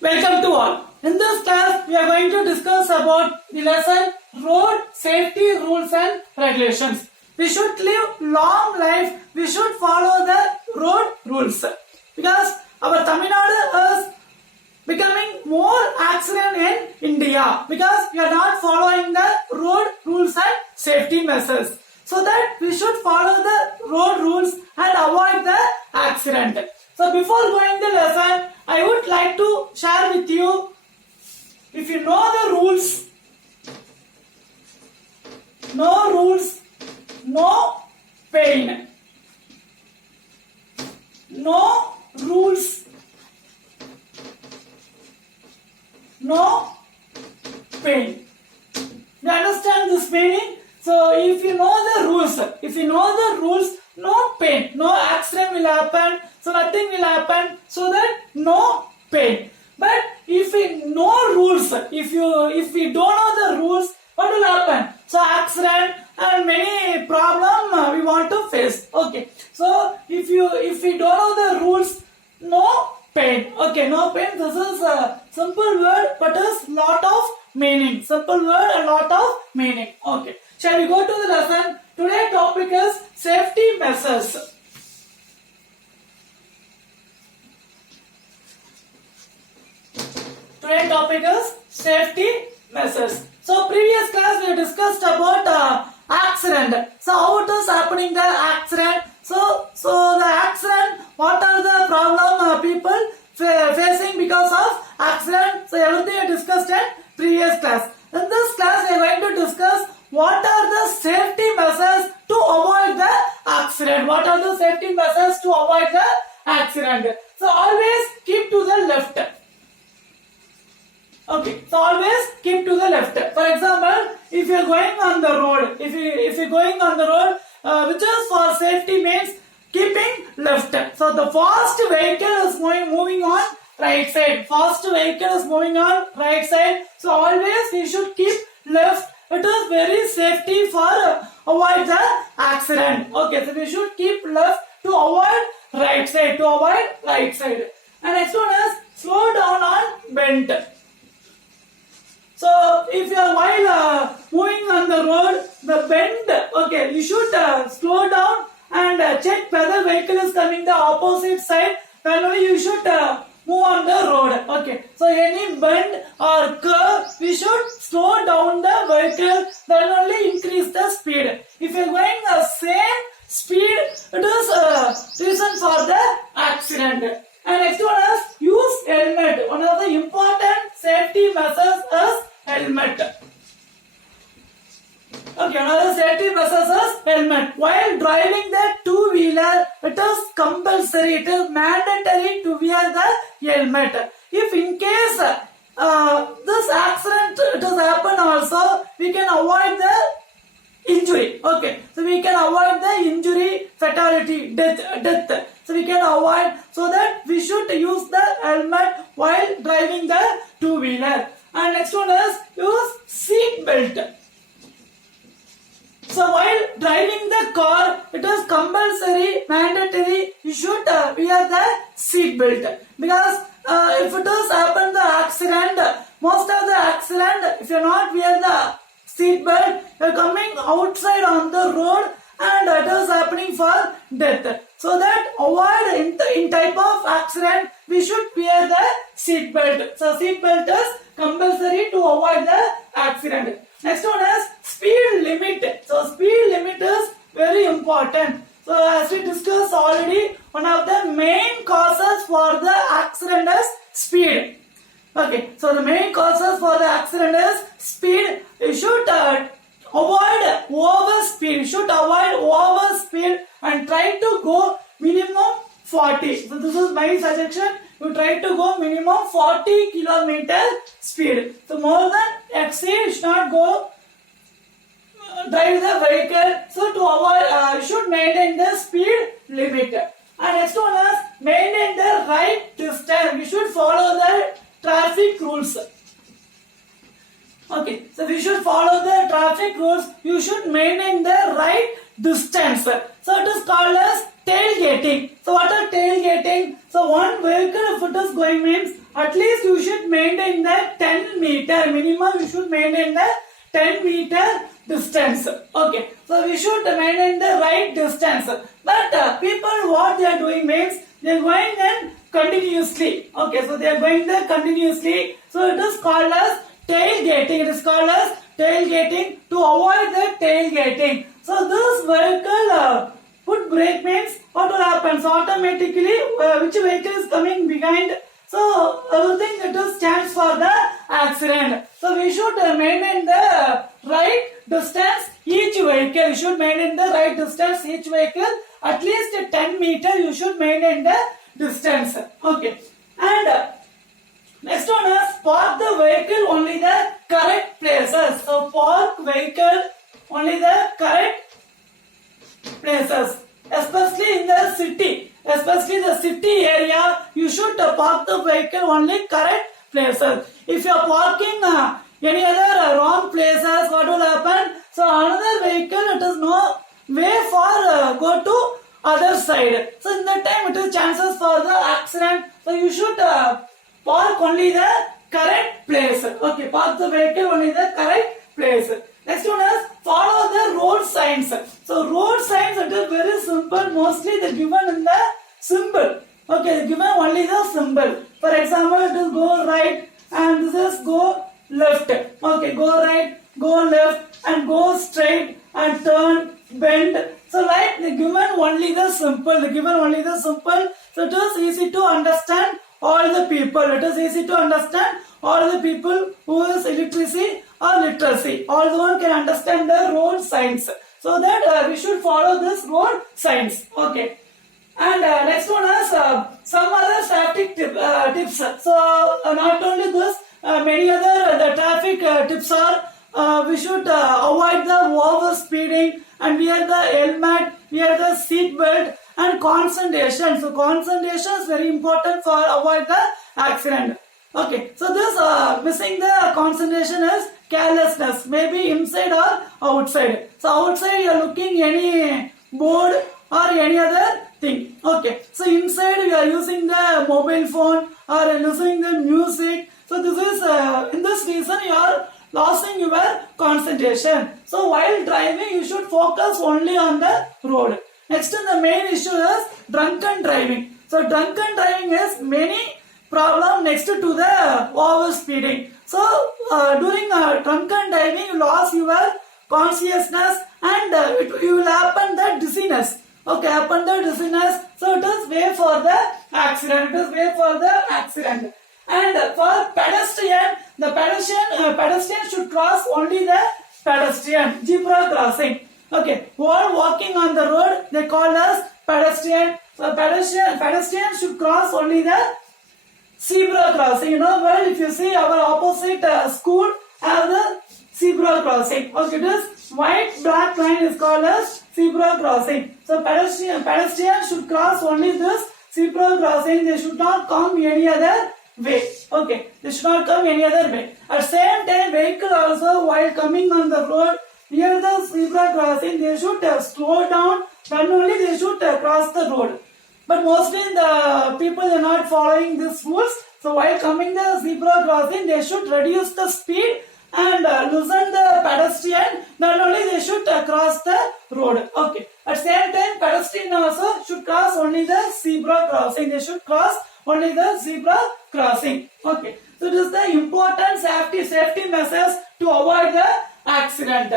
Welcome to all. In this class, we are going to discuss about the lesson Road Safety Rules and Regulations. We should live long life. We should follow the road rules because our Tamil Nadu is becoming more accident in India because we are not following the road rules and safety measures. So that we should follow the road rules and avoid the accident. So before going the lesson, I would like to share with you, if you know the rules, no rules, no pain. No rules, no pain. You understand this meaning? So if you know the rules, no pain, no accident will happen, so nothing will happen, so that no pain. But if we know rules, if we don't know the rules, what will happen? So accident and many problem we want to face. Okay. So if we don't know the rules, no pain. Okay, no pain. This is a simple word, but is lot of meaning. Simple word and lot of meaning. Okay. Shall we go to the lesson? Today's topic is safety measures. Today's topic is safety measures. So previous class we discussed about accident. So how it is happening the accident? So the accident, what are the problem people facing because of accident? So everything we discussed in previous class. In this class we are going to discuss what are the safety measures to avoid the accident. What are the safety measures to avoid the accident? So always keep to the left. Okay, so always keep to the left. For example, if you are going on the road, if you're going on the road, which is for safety means keeping left. So the fast vehicle is moving on right side. Fast vehicle is moving on right side. So always we should keep left. It is very safety for avoid the accident. Okay, so we should keep left to avoid right side. And next one is slow down on bend. So if you are while moving on the road, the bend, okay, you should slow down and check whether vehicle is coming the opposite side. Then only you should move on the road. Okay, so any bend or curve, we should slow down the vehicle, then only increase the speed. If you are going the same speed, it is reason for the accident. And next one is use helmet. One of the important safety measures is helmet. Okay, another safety measures is helmet. While driving the two-wheeler, it is compulsory, it is mandatory to wear the helmet. If in case this accident it has happened also, we can avoid the injury. Okay, so we can avoid the injury, fatality, death. So we can avoid, so that we should use the helmet while driving the two-wheeler. And next one is use seat belt. So while driving the car, it is compulsory, mandatory, you should wear the seat belt. Because if it does happen the accident, most of the accident, if you not wear the seat belt, you are coming outside on the road and it is happening for death. So that avoid in type of accident, we should wear the seat belt. So seat belt is compulsory to avoid the accident. Next one is speed limit. So speed limit is very important. So as we discussed already, one of the main causes for the accident is speed. Okay, so the main causes for the accident is speed. You should avoid over speed. You should avoid over speed and try to go minimum 40. So this is my suggestion. You try to go minimum 40 km speed. So more than exceed, you should not go drive the vehicle. So to avoid, you should maintain the speed limit. And next one is maintain the right distance. We should follow the traffic rules. Okay, so we should follow the traffic rules. You should maintain the right distance. So it is called as tailgating. So what are tailgating? So one vehicle if it is going means at least you should maintain the 10 meter minimum. You should maintain the 10 meter distance. Okay, so we should maintain the right distance. But people what they are doing means they are going in continuously. Okay, so they are going there continuously. So it is called as tailgating. It is called as tailgating to avoid the tailgating. So this vehicle put brake means what will happen? So automatically which vehicle is coming behind? So everything it is stands for the accident. So we should maintain the right distance each vehicle. You should maintain the right distance each vehicle. At least 10 meter you should maintain the distance. Okay. And next one is park the vehicle only the correct places. So park vehicle only the correct places. Especially in the city. Especially the city area, you should park the vehicle only correct places. If you are parking any other wrong places, what will happen? So another vehicle, it is no way for go to other side. So in that time, it is chances for the accident. So you should park only the correct place. Okay, park the vehicle only the correct place. Next one is follow the road signs. So road signs it is very simple. Mostly they given in the symbol. Okay, given only the symbol. For example, it is go right and this is go left. Okay, go right, go left and go straight and turn, bend. So like they given only the simple. They given only the simple. So it is easy to understand all the people. It is easy to understand all the people who is illiteracy or literacy. All the one can understand the road signs. So that we should follow this road signs. Okay. And next one is some other traffic tips. So not only this, many other the traffic tips are we should avoid the over speeding and wear the helmet, wear the seat belt and concentration. So concentration is very important for avoid the accident. Okay, so this missing the concentration is carelessness, maybe inside or outside. So outside you are looking any board or any other thing. Okay, so inside you are using the mobile phone or using the music. So this is in this reason you are losing your concentration. So while driving you should focus only on the road. Next the main issue is drunken driving. So drunken driving is many problem next to the over speeding. So during drunken driving you lose your consciousness and you will happen the dizziness. Okay, happen the dizziness. So it is way for the accident. It is way for the accident. And for pedestrian, the pedestrian should cross only the pedestrian zebra crossing. Okay, while walking on the road, they call us pedestrian. So pedestrian should cross only the zebra crossing. You know, well, if you see our opposite school have the zebra crossing. Okay, this white black line is called as zebra crossing. So pedestrian should cross only this zebra crossing. They should not come any other way. Okay, they should not come any other way. At same time, vehicle also while coming on the road near the zebra crossing, they should slow down. Then only they should cross the road. But mostly the people are not following these rules. So while coming the zebra crossing, they should reduce the speed and loosen the pedestrian. Then only they should cross the road. Okay. At same time, pedestrian also should cross only the zebra crossing. They should cross only the zebra crossing. Okay. So this is the important safety measures to avoid the accident.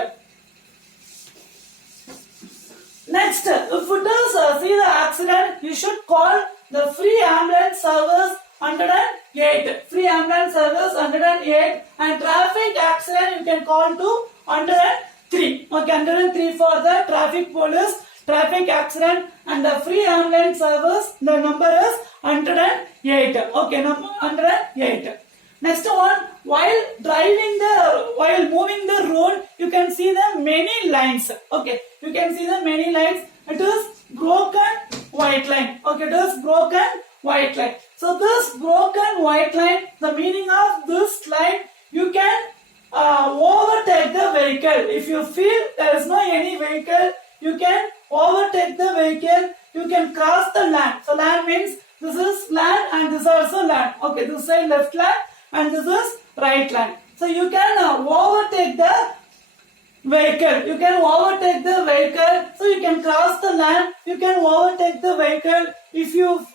Next, if it is see the accident, you should call the free ambulance service 108. Free ambulance service 108 and traffic accident you can call to 103. Okay, 103 for the traffic police, traffic accident and the free ambulance service. The number is 108. Okay, number 108. Next one, while moving the road, you can see the many lines. Okay, you can see the many lines. It is broken white line. Okay, it is broken white line. So this broken white line, the meaning of this line, you can overtake the vehicle. If you feel there is no any vehicle, you can overtake the vehicle you can cross the land. So land means this is land and this is also land. Okay, this side left land and this is right land. So you can overtake the vehicle. You can overtake the vehicle. So you can cross the land. You can overtake the vehicle. If you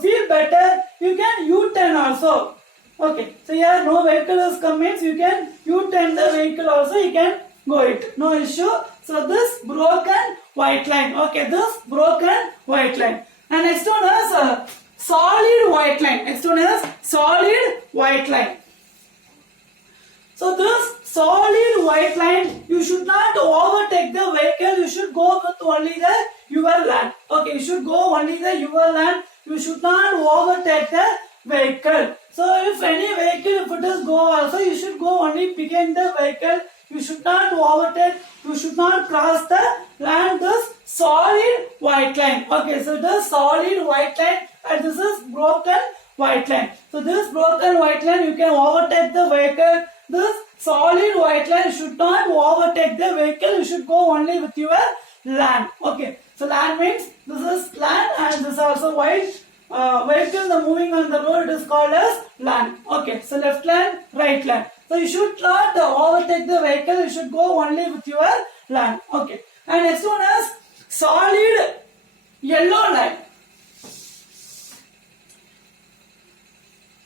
feel better, you can U-turn also. Okay, so here no vehicle is coming, so you can U-turn the vehicle also, you can go it, no issue. So this broken white line, okay, this broken white line. And next one is solid white line. Next one is solid white line. So this solid white line, you should not overtake the vehicle, you should go with only the your land. Okay, you should go only the your land, you should not overtake the vehicle. So if any vehicle, if it is go also, you should go only behind the vehicle. You should not overtake, you should not cross the land, this solid white line. Okay, so this solid white line and this is broken white line. So this broken white line, you can overtake the vehicle. This solid white line should not overtake the vehicle, you should go only with your land. Okay, so land means this is land and this is also white. Vehicle moving on the road is called as land. Okay, so left land, right land. So you should not overtake the vehicle, you should go only with your land. Okay, and next one is solid yellow line.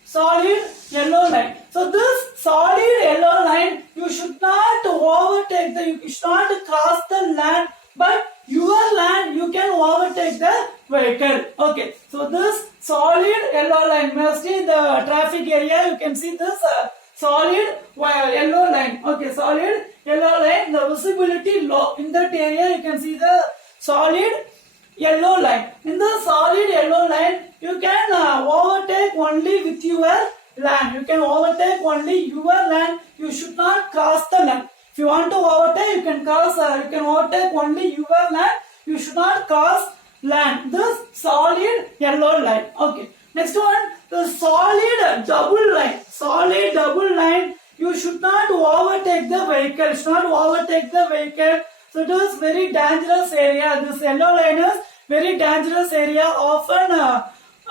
Solid yellow line. So this solid yellow line, you should not overtake you should not cross the land, but your land you can overtake the vehicle. Okay, so this solid yellow line, mostly the traffic area, you can see this solid yellow line. Okay, solid yellow line, the visibility low. In that area you can see the solid yellow line. In the solid yellow line, you can overtake only with your land. You can overtake only your land. You should not cross the land. If you want to overtake, you can cross. You can overtake only your land. You should not cross land. This solid yellow line. Okay. Next one, the solid double line. Solid double line. You should not overtake the vehicle. Should not overtake the vehicle. So it is very dangerous area. This yellow line is very dangerous area. Often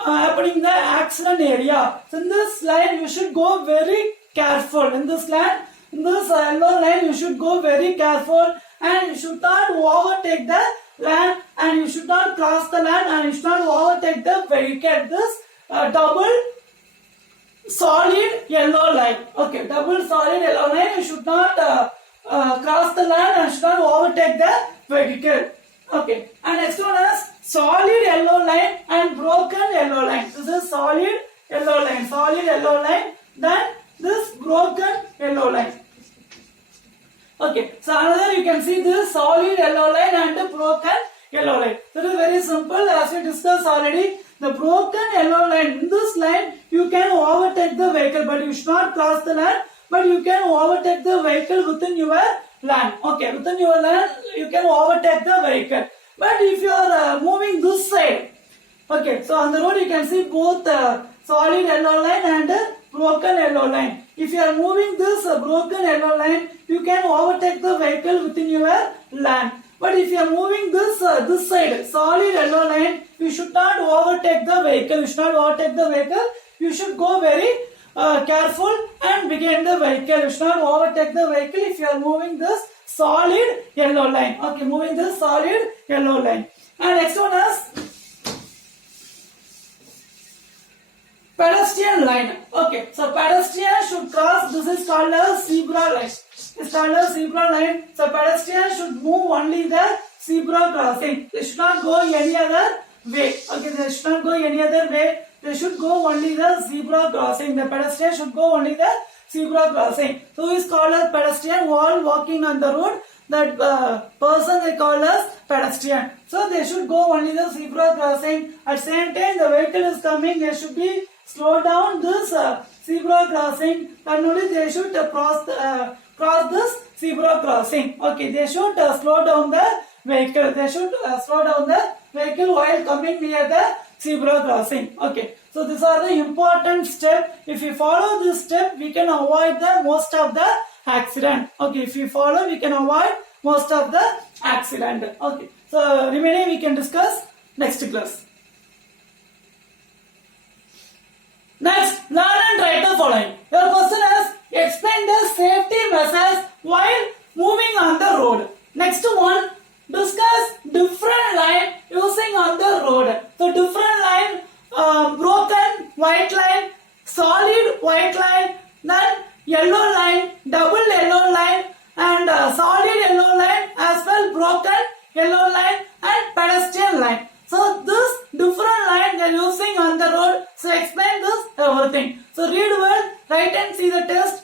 happening the accident area. So in this line, you should go very careful. In this line, in this yellow line, you should go very careful, and you should not overtake the land, and you should not cross the land, and you should not overtake the vehicle. This double solid yellow line. Okay, double solid yellow line. You should not cross the land and should not overtake the vehicle. Okay, and next one is solid yellow line and broken yellow line. This is solid yellow line. Solid yellow line. Then this broken yellow line. Okay, so another you can see this solid yellow line and broken yellow line. So it is very simple, as we discussed already. The broken yellow line, in this line you can overtake the vehicle, but you should not cross the land, but you can overtake the vehicle within your land. Okay, within your land you can overtake the vehicle. But if you are moving this side, okay, so on the road you can see both solid yellow line and broken yellow line. If you are moving this broken yellow line, you can overtake the vehicle within your land. But if you are moving this side, solid yellow line, you should not overtake the vehicle. You should not overtake the vehicle. You should go very careful and begin the vehicle. You should not overtake the vehicle if you are moving this solid yellow line. Okay, moving this solid yellow line. And next one is pedestrian line. Okay, so pedestrian should cross. This is called as zebra line. It's called as zebra line. So pedestrian should move only the zebra crossing. They should not go any other way. Okay, they should not go any other way. They should go only the zebra crossing. The pedestrian should go only the zebra crossing. So who is called as pedestrian? While walking on the road, that person they call as pedestrian. So they should go only the zebra crossing. At same time, the vehicle is coming. They should be slow down this zebra crossing, and only they should cross this zebra crossing. Okay, they should slow down the vehicle. They should slow down the vehicle while coming near the zebra crossing. Okay, so these are the important steps. If we follow this step, we can avoid the most of the accident. Okay, if we follow, we can avoid most of the accident. Okay, So remaining we can discuss next class. Next, learn and write the following. Your question is explain the safety measures while moving on the road. Next one, discuss different line using on the road. So different line, broken white line, solid white line, then yellow line, double yellow line, and solid yellow line as well, broken yellow line and pedestrian line. So this different line they are using on the road. So explain this everything. So read well, write and see the test.